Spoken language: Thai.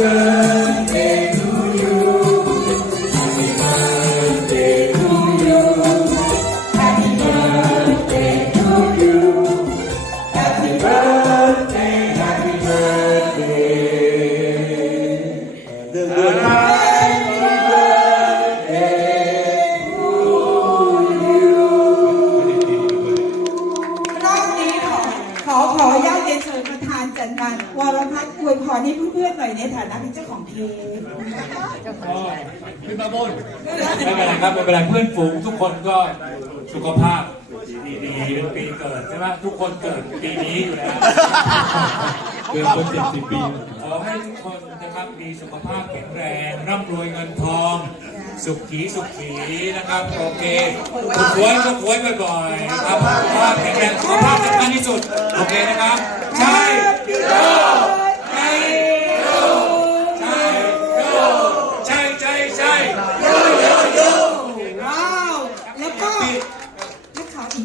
ขอขออนุญาตเรียนเชิญประธาน อันนี้เพื่อนๆหน่อยในฐานะเป็นเจ้าของเค้กก็ขึ้นมาบนไม่เป็นไรครับไม่เป็นไรเพื่อนฝูงทุกคนก็สุขภาพดีๆเป็นปีเกิดใช่ไหมทุกคนเกิดปีนี้อยู่แล้วเกินคนเจ็ดสิบปีขอให้ทุกคนนะครับมีสุขภาพแข็งแรงร่ำรวยเงินทอง สุขีสุขีนะครับโอเคสุขวยสุขวยบ่อยๆนะครับสุขภาพแข็งแรงสุขภาพ คนะครับ ใช่